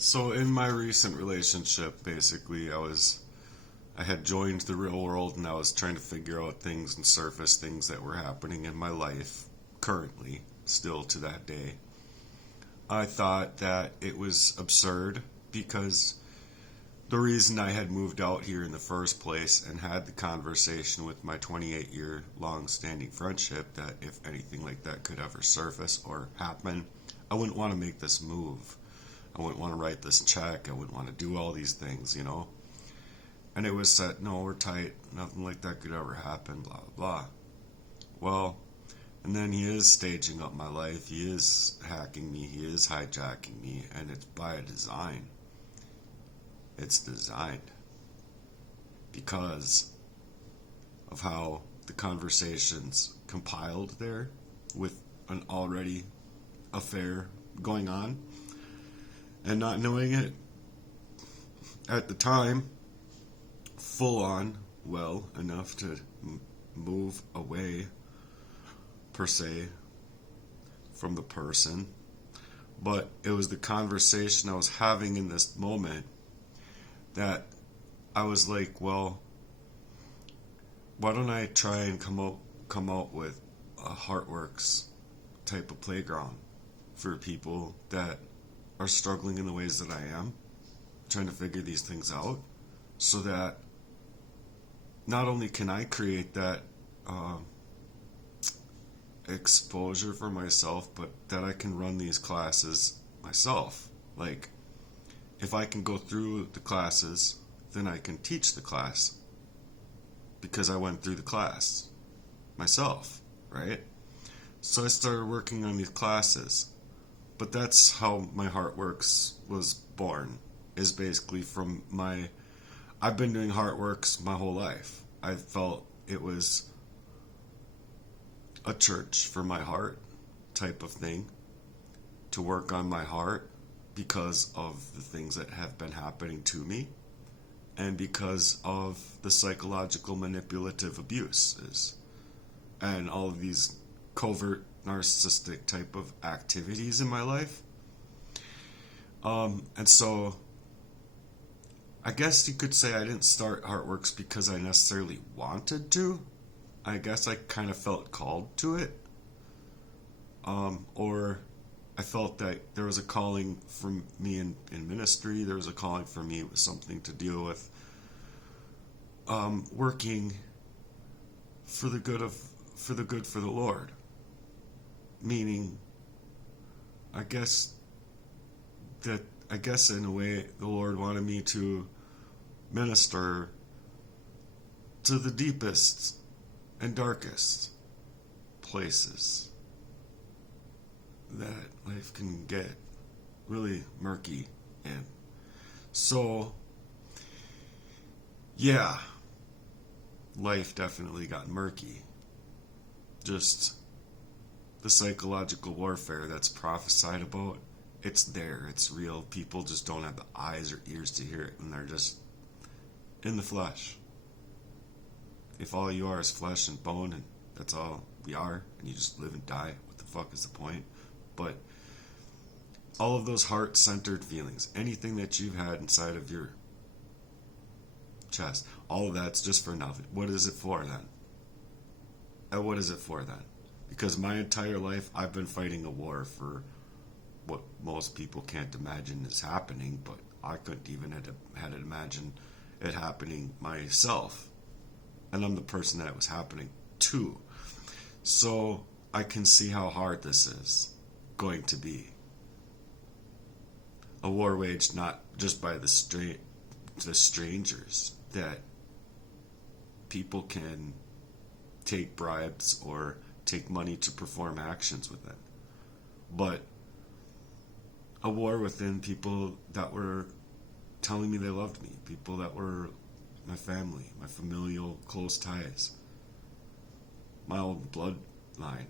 So in my recent relationship, basically, I had joined the real world and I was trying to figure out things and surface things that were happening in my life currently, still to that day. I thought that it was absurd because the reason I had moved out here in the first place and had the conversation with my 28-year long standing friendship that if anything like that could ever surface or happen, I wouldn't want to make this move. I wouldn't want to write this check. I wouldn't want to do all these things. And it was said, no, we're tight. Nothing like that could ever happen, blah, blah, blah. Well, and then he is staging up my life. He is hacking me. He is hijacking me. And it's by design. It's designed because of how the conversations compiled there with an already affair going on and not knowing it at the time full on well enough to move away per se from the person, but it was the conversation I was having in this moment that I was like, well, why don't I try and come out with a Heartworks type of playground for people that are struggling in the ways that I am, trying to figure these things out, so that not only can I create that exposure for myself, but that I can run these classes myself. Like, if I can go through the classes, then I can teach the class because I went through the class myself, right? So I started working on these classes. But that's how my Heartworks was born, is basically from I've been doing Heartworks my whole life. I felt it was a church for my heart type of thing, to work on my heart because of the things that have been happening to me and because of the psychological manipulative abuses and all of these covert narcissistic type of activities in my life. And so I guess you could say I didn't start Heartworks because I necessarily wanted to. I guess I kind of felt called to it. Or I felt that there was a calling from me in ministry. There was a calling for me with something to deal with working for the good for the Lord. Meaning, I guess in a way the Lord wanted me to minister to the deepest and darkest places that life can get really murky in. So, yeah, life definitely got murky. Just the psychological warfare that's prophesied about, it's there, it's real. People just don't have the eyes or ears to hear it, and they're just in the flesh. If all you are is flesh and bone, and that's all we are, and you just live and die, what the fuck is the point? But all of those heart-centered feelings, anything that you've had inside of your chest, all of that's just for nothing. What is it for then? And what is it for then? Because my entire life I've been fighting a war for what most people can't imagine is happening, but I couldn't even had to imagine it happening myself. And I'm the person that it was happening to. So I can see how hard this is going to be. A war waged not just by the strangers, that people can take bribes or take money to perform actions with it, but a war within people that were telling me they loved me, people that were my family, my familial close ties, my old bloodline,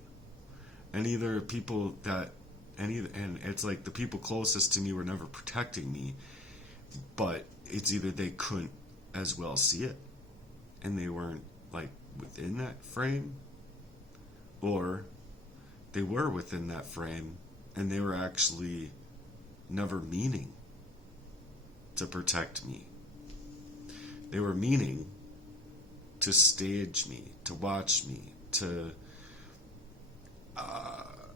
and either people that and it's like the people closest to me were never protecting me, but it's either they couldn't as well see it and they weren't like within that frame, or they were within that frame and they were actually never meaning to protect me. They were meaning to stage me, to watch me, to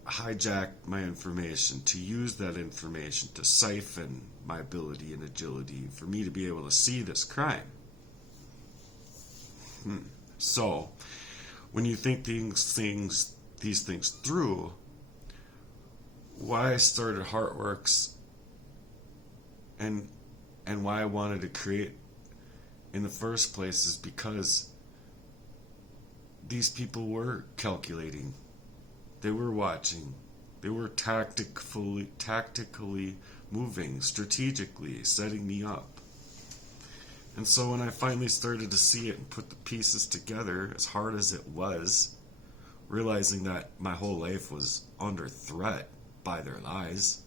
hijack my information, to use that information to siphon my ability and agility for me to be able to see this crime. So, when you think these things through, why I started Heartworks and why I wanted to create in the first place is because these people were calculating. They were watching. They were tactically moving, strategically setting me up. And so when I finally started to see it and put the pieces together, as hard as it was, realizing that my whole life was under threat by their lies,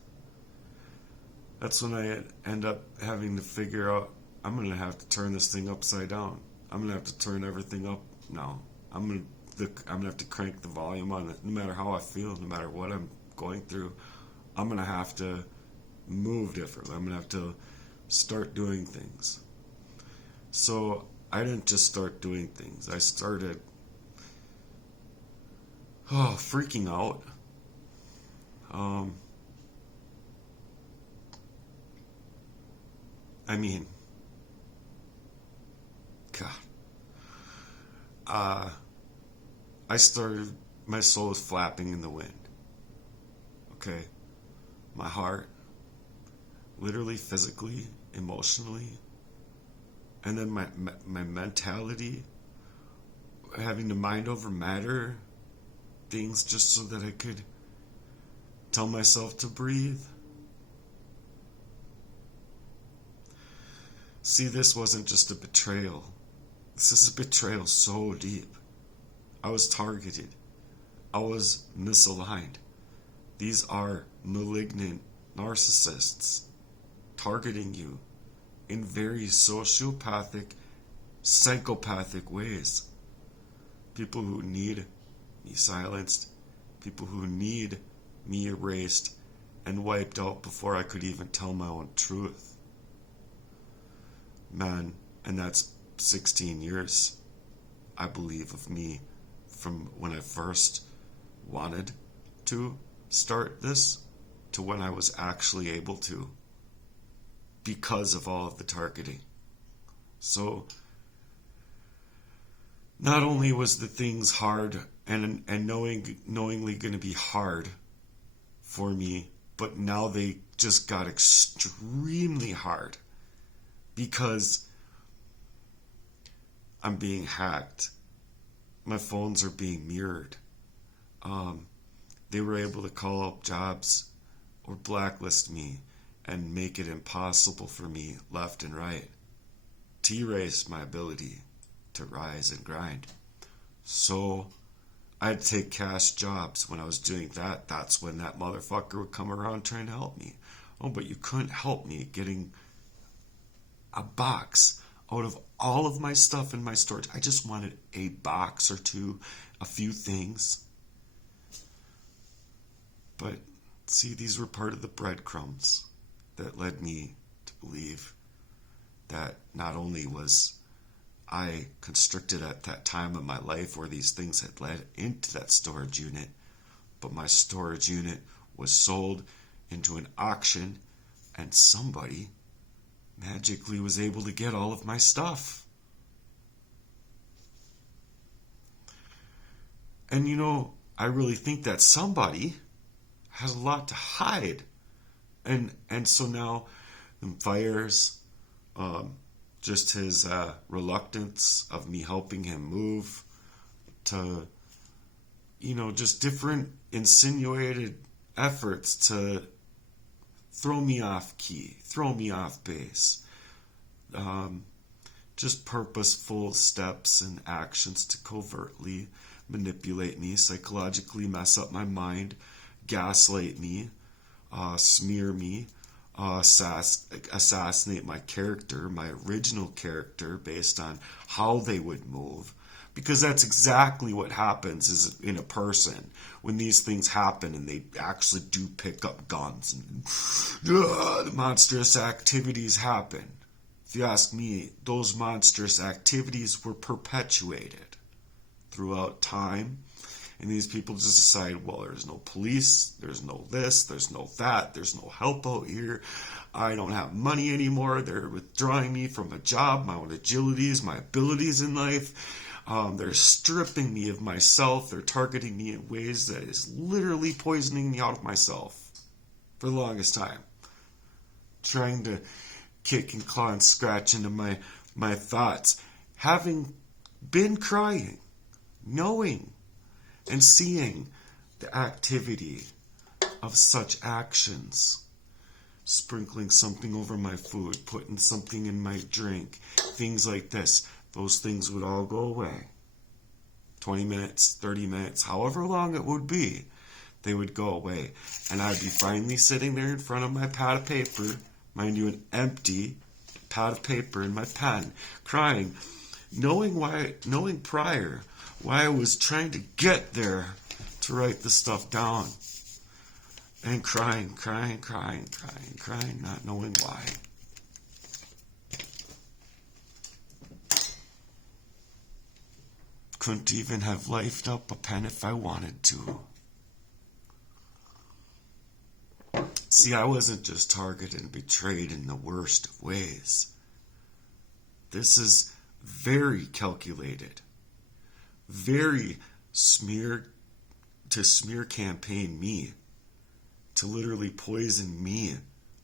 that's when I end up having to figure out, I'm going to have to turn this thing upside down. I'm going to have to turn everything up now. I'm going to have to crank the volume on it. No matter how I feel, no matter what I'm going through, I'm going to have to move differently. I'm going to have to start doing things. So I didn't just start doing things. I started freaking out. I mean, God. I started, my soul was flapping in the wind. Okay? My heart, literally, physically, emotionally, and then my mentality, having to mind over matter things just so that I could tell myself to breathe. See, this wasn't just a betrayal. This is a betrayal so deep. I was targeted. I was misaligned. These are malignant narcissists targeting you in very sociopathic, psychopathic ways. People who need me silenced, people who need me erased and wiped out before I could even tell my own truth. Man, and that's 16 years, I believe, of me from when I first wanted to start this to when I was actually able to, because of all of the targeting. So not only was the things hard and knowingly going to be hard for me, but now they just got extremely hard because I'm being hacked. My phones are being mirrored. They were able to call up jobs or blacklist me and make it impossible for me left and right to erase my ability to rise and grind. So I'd take cash jobs. When I was doing that, that's when that motherfucker would come around trying to help me. Oh, but you couldn't help me getting a box out of all of my stuff in my storage. I just wanted a box or two, a few things. But see, these were part of the breadcrumbs that led me to believe that not only was I constricted at that time of my life where these things had led into that storage unit, but my storage unit was sold into an auction and somebody magically was able to get all of my stuff. And I really think that somebody has a lot to hide. And so now the fires, just his reluctance of me helping him move to, just different insinuated efforts to throw me off key, throw me off base. Just purposeful steps and actions to covertly manipulate me, psychologically mess up my mind, gaslight me, smear me, assassinate my character, my original character, based on how they would move, Because that's exactly what happens is in a person when these things happen and they actually do pick up guns and the monstrous activities happen. If you ask me, those monstrous activities were perpetuated throughout time. And these people just decide, well, there's no police, there's no this, there's no that, there's no help out here. I don't have money anymore. They're withdrawing me from a job, my own agilities, my abilities in life. They're stripping me of myself. They're targeting me in ways that is literally poisoning me out of myself for the longest time. Trying to kick and claw and scratch into my thoughts. Having been crying, knowing and seeing the activity of such actions. Sprinkling something over my food, putting something in my drink, things like this. Those things would all go away. 20 minutes, 30 minutes, however long it would be, they would go away. And I'd be finally sitting there in front of my pad of paper, mind you, an empty pad of paper and my pen, crying, knowing prior why I was trying to get there to write the stuff down. And crying, not knowing why. Couldn't even have lifed up a pen if I wanted to. See, I wasn't just targeted and betrayed in the worst of ways. This is very calculated, very smear campaign me, to literally poison me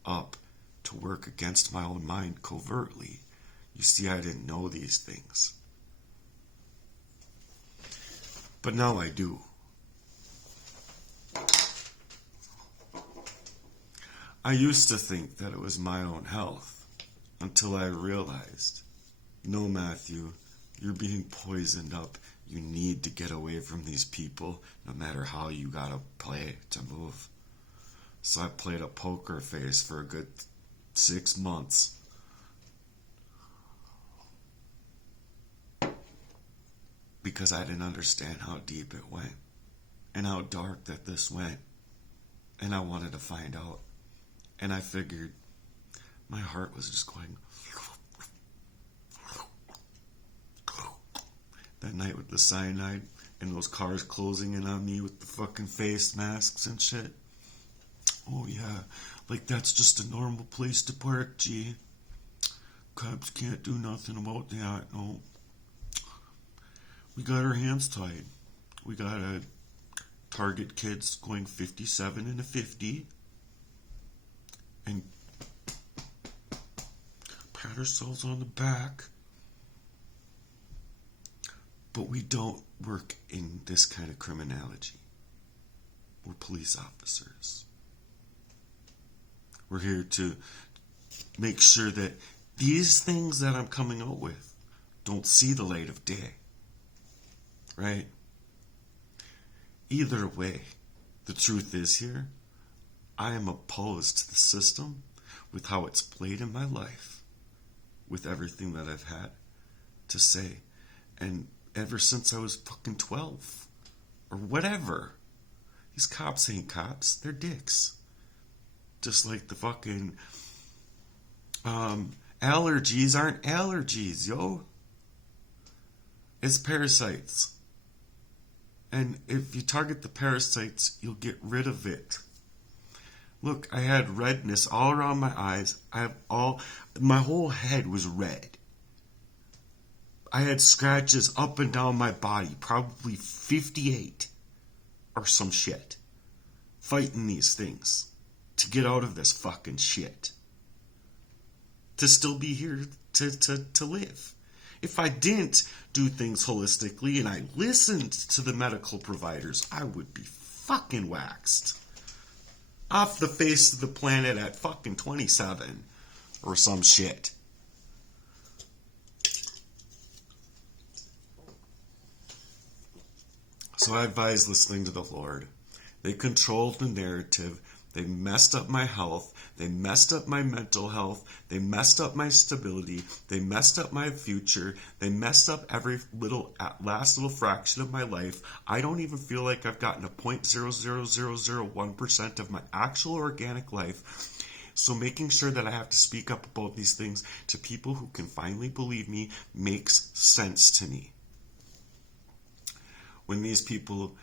up to work against my own mind covertly. You see, I didn't know these things. But now I do. I used to think that it was my own health until I realized, no, Matthew, you're being poisoned up. You need to get away from these people no matter how you gotta play to move. So I played a poker face for a good 6 months. Because I didn't understand how deep it went and how dark that this went. And I wanted to find out. And I figured my heart was just going. That night with the cyanide and those cars closing in on me with the fucking face masks and shit. Oh yeah, like that's just a normal place to park, G. Cops can't do nothing about that, no. We got our hands tied. We got a target kids going 57 and a 50. And pat ourselves on the back. But we don't work in this kind of criminology. We're police officers. We're here to make sure that these things that I'm coming out with don't see the light of day. Right? Either way, the truth is here, I am opposed to the system with how it's played in my life, with everything that I've had to say. And ever since I was fucking 12 or whatever. These cops ain't cops, they're dicks. Just like the fucking allergies aren't allergies, yo. It's parasites. And if you target the parasites, you'll get rid of it. Look, I had redness all around my eyes. My whole head was red. I had scratches up and down my body, probably 58 or some shit. Fighting these things to get out of this fucking shit. To still be here to live. If I didn't do things holistically and I listened to the medical providers, I would be fucking waxed. Off the face of the planet at fucking 27 or some shit. So I advise listening to the Lord. They control the narrative. They messed up my health. They messed up my mental health. They messed up my stability. They messed up my future. They messed up every last little fraction of my life. I don't even feel like I've gotten a 0.00001% of my actual organic life. So making sure that I have to speak up about these things to people who can finally believe me makes sense to me. When these people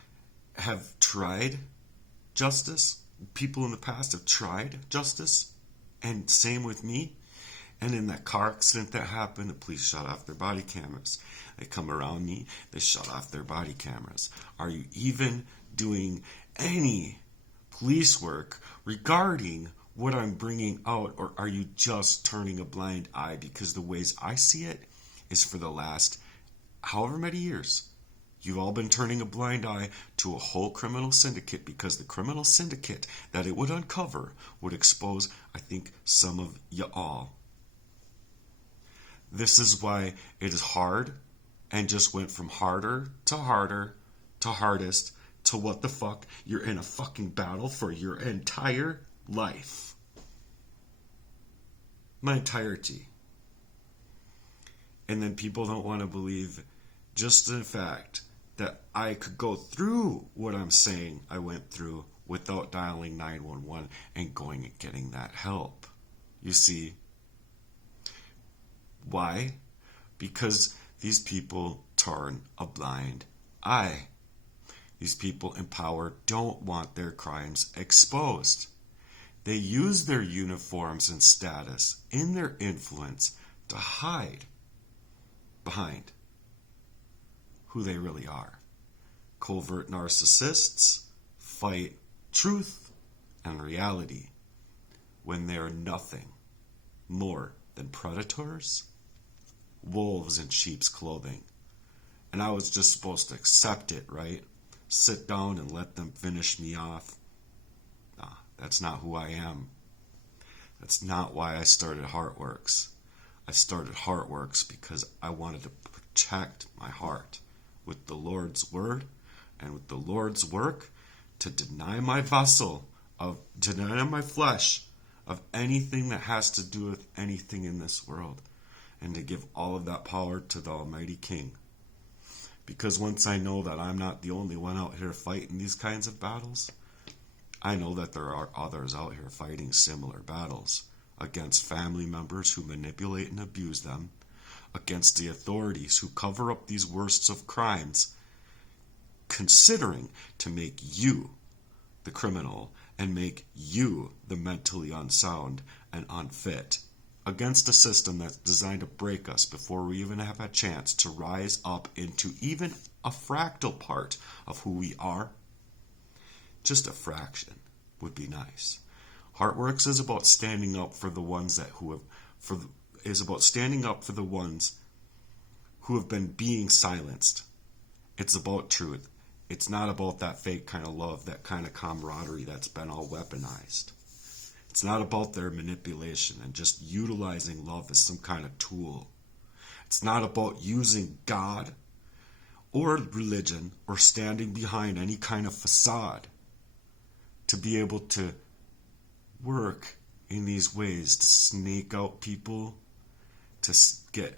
have tried justice, people in the past have tried justice, and same with me. And in that car accident that happened, the police shut off their body cameras. They come around me, they shut off their body cameras. Are you even doing any police work regarding what I'm bringing out, or are you just turning a blind eye? Because the ways I see it is for the last however many years, you've all been turning a blind eye to a whole criminal syndicate, because the criminal syndicate that it would uncover would expose, I think, some of you all. This is why it is hard and just went from harder to hardest to what the fuck. You're in a fucking battle for your entire life. My entirety. And then people don't want to believe just the fact that I could go through what I'm saying I went through without dialing 911 and going and getting that help. You see? Why? Because these people turn a blind eye. These people in power don't want their crimes exposed. They use their uniforms and status in their influence to hide behind who they really are. Covert narcissists fight truth and reality when they are nothing more than predators, wolves in sheep's clothing. And I was just supposed to accept it, right? Sit down and let them finish me off. Nah, that's not who I am. That's not why I started Heartworks. I started Heartworks because I wanted to protect my heart with the Lord's word and with the Lord's work, to deny my vessel, to deny my flesh of anything that has to do with anything in this world, and to give all of that power to the Almighty King. Because once I know that I'm not the only one out here fighting these kinds of battles, I know that there are others out here fighting similar battles against family members who manipulate and abuse them, against the authorities who cover up these worsts of crimes, considering to make you the criminal and make you the mentally unsound and unfit, against a system that's designed to break us before we even have a chance to rise up into even a fractal part of who we are. Just a fraction would be nice. Heartworks is about standing up for the ones that is about standing up for the ones who have been being silenced. It's about truth. It's not about that fake kind of love, that kind of camaraderie that's been all weaponized. It's not about their manipulation and just utilizing love as some kind of tool. It's not about using God or religion or standing behind any kind of facade to be able to work in these ways to snake out people, to get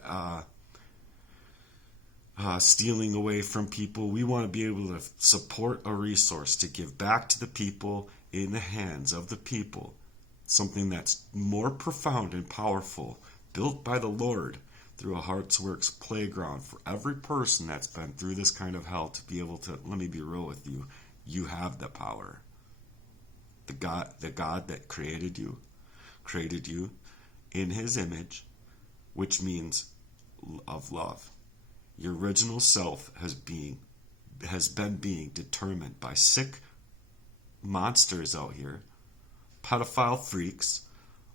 stealing away from people. We want to be able to support a resource to give back to the people in the hands of the people. Something that's more profound and powerful, built by the Lord through a Heartworks playground for every person that's been through this kind of hell to be able to, let me be real with you, you have the power. The God that created you in his image, which means of love. Your original self has been being determined by sick monsters out here, pedophile freaks,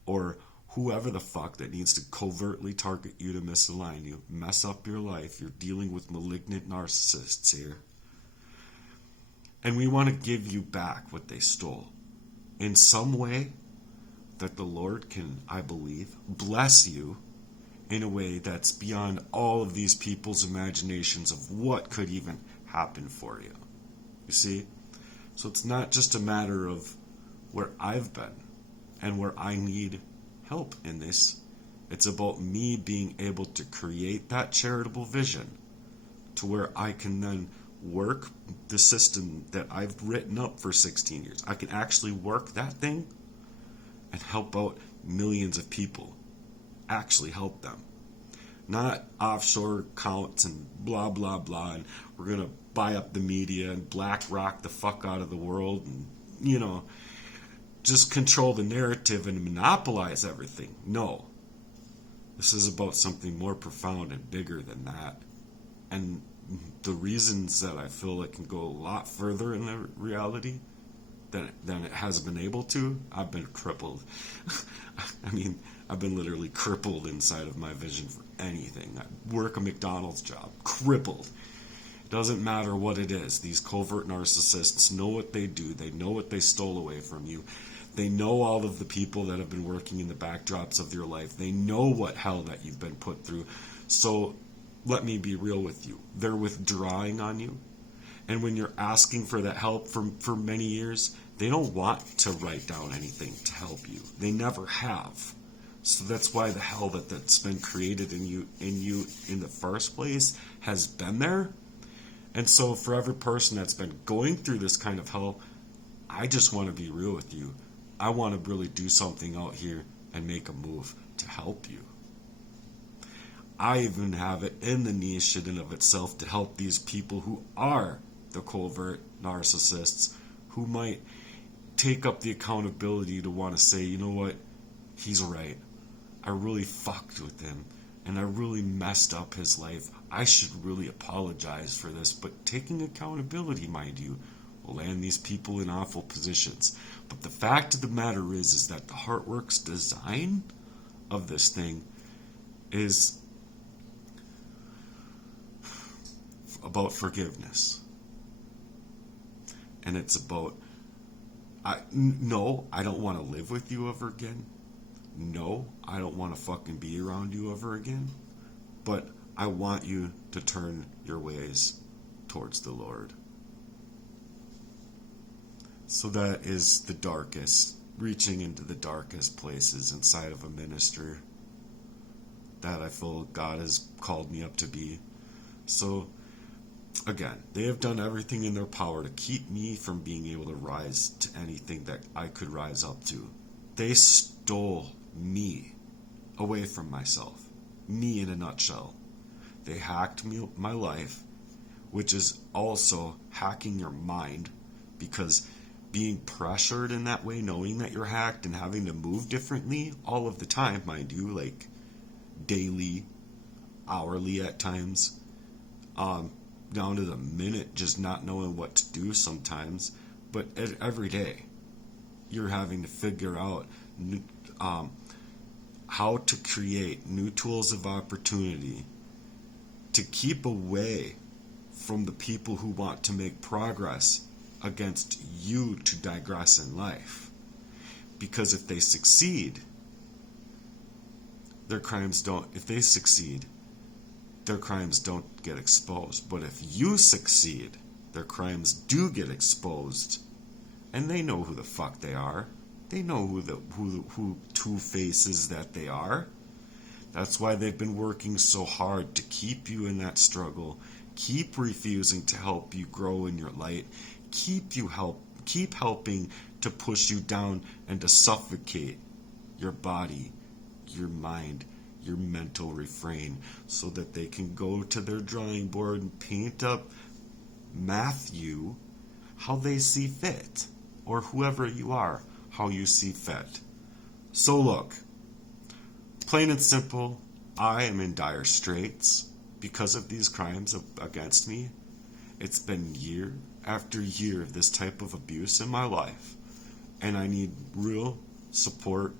or whoever the fuck that needs to covertly target you to misalign you, mess up your life. You're dealing with malignant narcissists here. And we want to give you back what they stole. In some way that the Lord can, I believe, bless you in a way that's beyond all of these people's imaginations of what could even happen for you. You see? So it's not just a matter of where I've been and where I need help in this. It's about me being able to create that charitable vision to where I can then work the system that I've written up for 16 years. I can actually work that thing and help out millions of people. Actually help them. Not offshore accounts and blah, blah, blah, and we're going to buy up the media and black rock the fuck out of the world and, just control the narrative and monopolize everything. No. This is about something more profound and bigger than that. And the reasons that I feel it can go a lot further in the reality than it has been able to, I've been crippled. I've been literally crippled inside of my vision for anything. I work a McDonald's job. Crippled. It doesn't matter what it is. These covert narcissists know what they do. They know what they stole away from you. They know all of the people that have been working in the backdrops of your life. They know what hell that you've been put through. So let me be real with you. They're withdrawing on you. And when you're asking for that help for many years, they don't want to write down anything to help you. They never have. So that's why the hell that's been created in you in the first place has been there. And so for every person that's been going through this kind of hell, I just want to be real with you. I want to really do something out here and make a move to help you. I even have it in the niche in and of itself to help these people who are the covert narcissists, who might take up the accountability to want to say, you know what, he's right. I really fucked with him and I really messed up his life. I should really apologize for this, but taking accountability, mind you, will land these people in awful positions. But the fact of the matter is that the Heartworks design of this thing is about forgiveness. And it's about, no, I don't want to live with you ever again. No, I don't want to fucking be around you ever again. But I want you to turn your ways towards the Lord. So that is the darkest, reaching into the darkest places inside of a minister that I feel God has called me up to be. So, again, they have done everything in their power to keep me from being able to rise to anything that I could rise up to. They stole me away from myself. Me in a nutshell. They hacked my life, which is also hacking your mind, because being pressured in that way, knowing that you're hacked and having to move differently all of the time, mind you, like daily, hourly at times, down to the minute, just not knowing what to do sometimes, but every day you're having to figure out how to create new tools of opportunity to keep away from the people who want to make progress against you to digress in life. Because if they succeed, their crimes don't get exposed. But if you succeed, their crimes do get exposed. And they know who the fuck they are. They know who two faces that they are. That's why they've been working so hard to keep you in that struggle, keep refusing to help you grow in your light, keep helping to push you down and to suffocate your body, your mind, your mental refrain, so that they can go to their drawing board and paint up Matthew how they see fit, or whoever you are, how you see fit. So look, plain and simple, I am in dire straits because of these crimes against me. It's been year after year of this type of abuse in my life, and I need real support,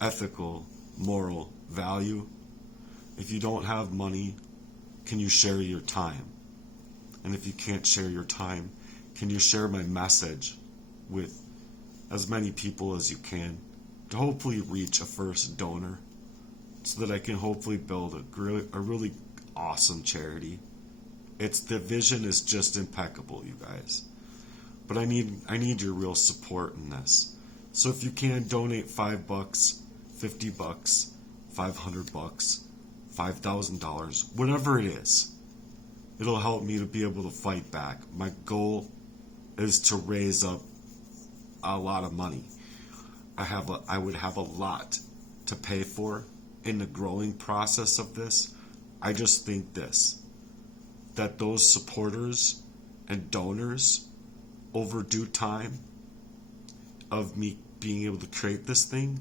ethical, moral value. If you don't have money, can you share your time? And if you can't share your time, can you share my message with as many people as you can to hopefully reach a first donor, so that I can hopefully build a really awesome charity. The vision is just impeccable, you guys. But I need your real support in this. So if you can donate $5, $50, $500, $5,000, whatever it is, it'll help me to be able to fight back. My goal is to raise up a lot of money. I would have a lot to pay for in the growing process of this. I just think that those supporters and donors over due time of me being able to create this thing,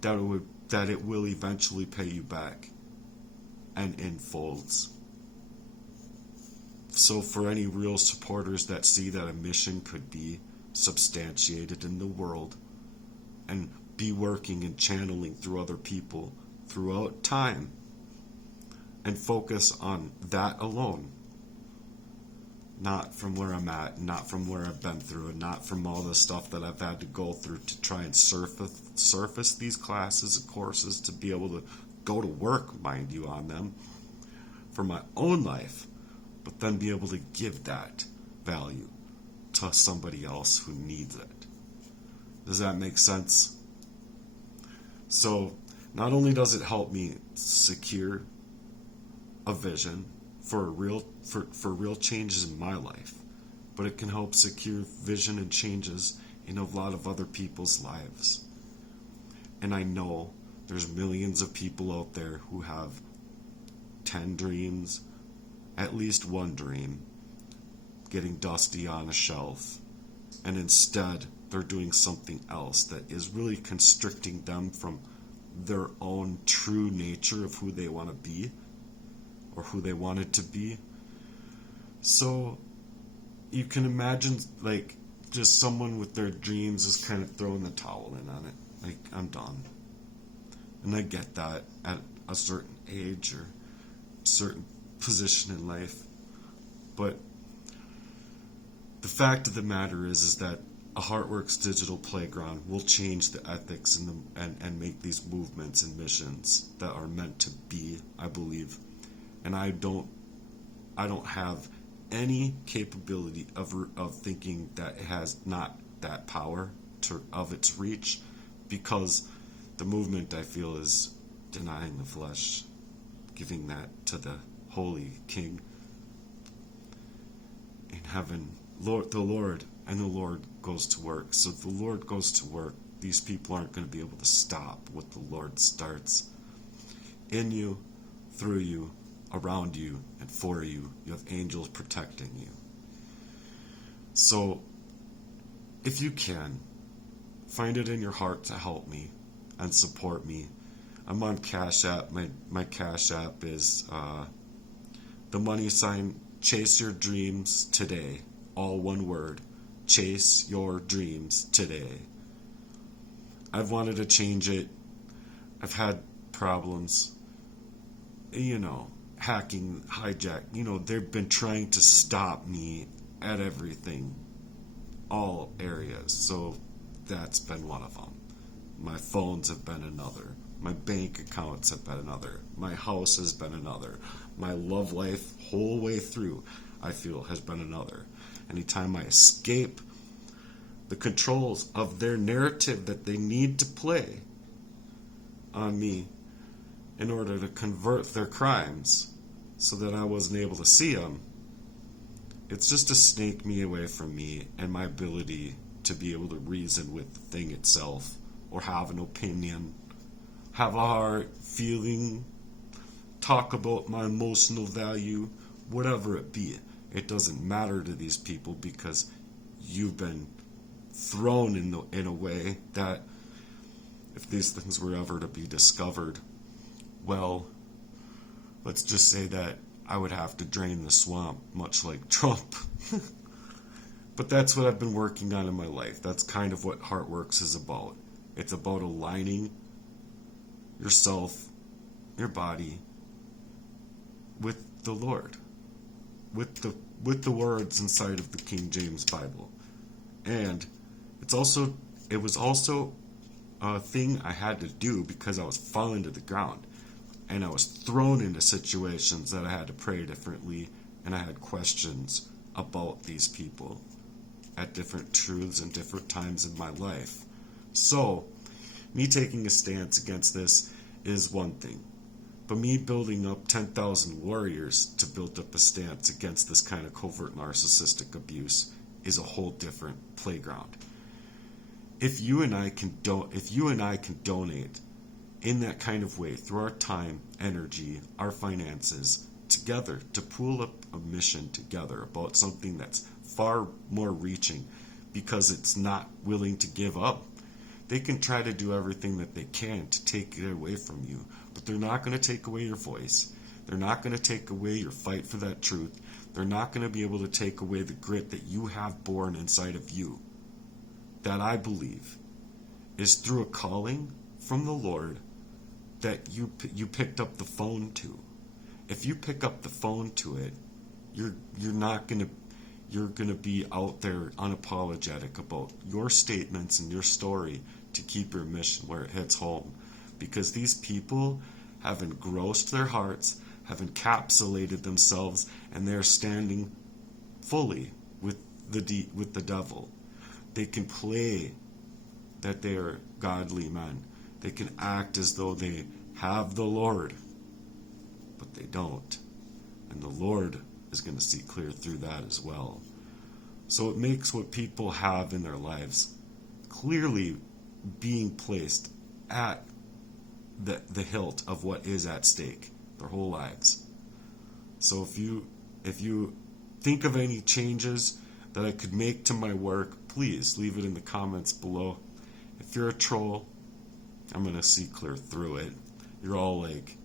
that it will eventually pay you back and in folds. So for any real supporters that see that a mission could be substantiated in the world and be working and channeling through other people throughout time and focus on that alone, not from where I'm at, not from where I've been through, and not from all the stuff that I've had to go through to try and surface these classes and courses to be able to go to work, mind you, on them for my own life, but then be able to give that value to somebody else who needs it. Does that make sense? So not only does it help me secure a vision for real changes in my life, but it can help secure vision and changes in a lot of other people's lives. And I know there's millions of people out there who have 10 dreams, at least one dream, getting dusty on a shelf, and instead they're doing something else that is really constricting them from their own true nature of who they want to be or who they want it to be. So you can imagine, like, just someone with their dreams is kind of throwing the towel in on it. Like, I'm done. And I get that at a certain age or a certain position in life. But the fact of the matter is that a Heartworks digital playground will change the ethics and make these movements and missions that are meant to be, I believe. And I don't have any capability of thinking that it has not that power of its reach, because the movement, I feel, is denying the flesh, giving that to the Holy King in heaven, the Lord, and the Lord goes to work. So if the Lord goes to work, these people aren't going to be able to stop what the Lord starts. In you, through you, around you, and for you, you have angels protecting you. So if you can, find it in your heart to help me and support me. I'm on Cash App. My Cash App is the money sign Chase Your Dreams Today. All one word. Chase your dreams today. I've wanted to change it. I've had problems. Hacking, hijack. They've been trying to stop me at everything. All areas. So that's been one of them. My phones have been another. My bank accounts have been another. My house has been another. My love life, whole way through, I feel, has been another. Anytime I escape the controls of their narrative that they need to play on me in order to convert their crimes so that I wasn't able to see them, it's just to snake me away from me and my ability to be able to reason with the thing itself, or have an opinion, have a heart, feeling, talk about my emotional value, whatever it be. It doesn't matter to these people, because you've been thrown in a way that if these things were ever to be discovered, well, let's just say that I would have to drain the swamp, much like Trump. But that's what I've been working on in my life. That's kind of what Heartworks is about. It's about aligning yourself, your body, with the Lord, with the words inside of the King James Bible. And it was also a thing I had to do because I was falling to the ground, and I was thrown into situations that I had to pray differently, and I had questions about these people. at different truths and different times in my life. So, me taking a stance against this is one thing. But me building up 10,000 warriors to build up a stance against this kind of covert narcissistic abuse is a whole different playground. If you and I can donate in that kind of way through our time, energy, our finances together to pool up a mission together about something that's far more reaching because it's not willing to give up. They can try to do everything that they can to take it away from you, but they're not going to take away your voice. They're not going to take away your fight for that truth. They're not going to be able to take away the grit that you have born inside of you. That I believe is through a calling from the Lord that you picked up the phone to. If you pick up the phone to it, you're gonna be out there unapologetic about your statements and your story to keep your mission where it hits home, because these people have engrossed their hearts, have encapsulated themselves, and they're standing fully with the devil. They can play that they are godly men. They can act as though they have the Lord, but they don't. And the Lord is going to see clear through that as well. So it makes what people have in their lives clearly being placed at the hilt of what is at stake, their whole lives. So if you think of any changes that I could make to my work, please leave it in the comments below. If you're a troll, I'm going to see clear through it. You're all like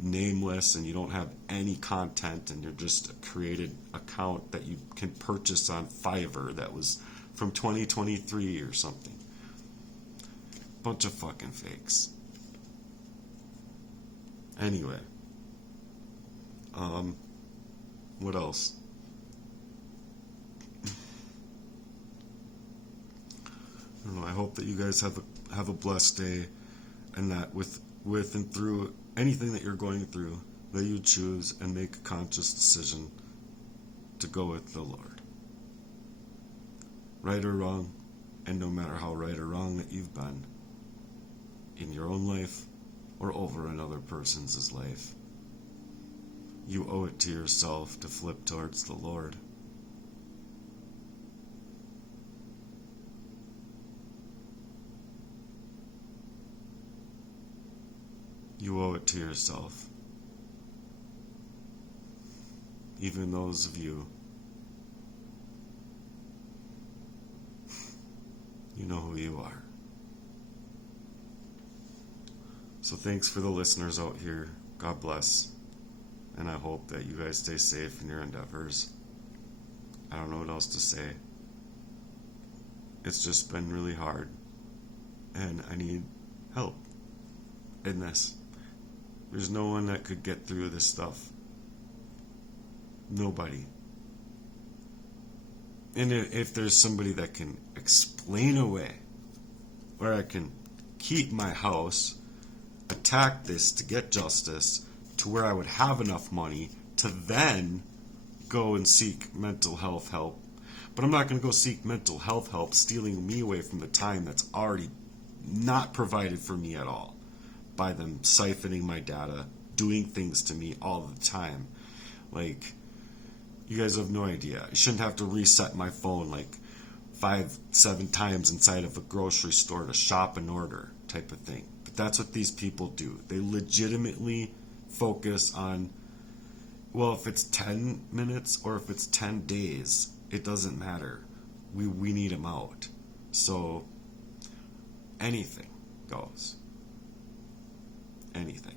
nameless and you don't have any content and you're just a created account that you can purchase on Fiverr that was from 2023 or something. Bunch of fucking fakes. Anyway. What else? I don't know, I hope that you guys have a blessed day, and that with and through anything that you're going through, that you choose and make a conscious decision to go with the Lord. Right or wrong, and no matter how right or wrong that you've been in your own life or over another person's life, you owe it to yourself to flip towards the Lord. You owe it to yourself. Even those of you, you know who you are. So thanks for the listeners out here. God bless. And I hope that you guys stay safe in your endeavors. I don't know what else to say. It's just been really hard. And I need help in this. There's no one that could get through this stuff. Nobody. And if there's somebody that can explain a way where I can keep my house, attack this to get justice, to where I would have enough money to then go and seek mental health help. But I'm not going to go seek mental health help stealing me away from the time that's already not provided for me at all, by them siphoning my data, doing things to me all the time. Like, you guys have no idea. I shouldn't have to reset my phone like 5-7 times inside of a grocery store to shop an order type of thing. But that's what these people do. They legitimately focus on, well, if it's 10 minutes or if it's 10 days, it doesn't matter. We need them out. So anything goes. Anything.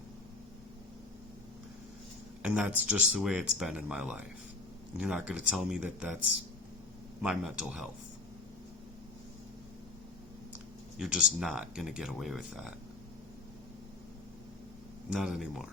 And that's just the way it's been in my life. You're not going to tell me that that's my mental health. You're just not going to get away with that. Not anymore.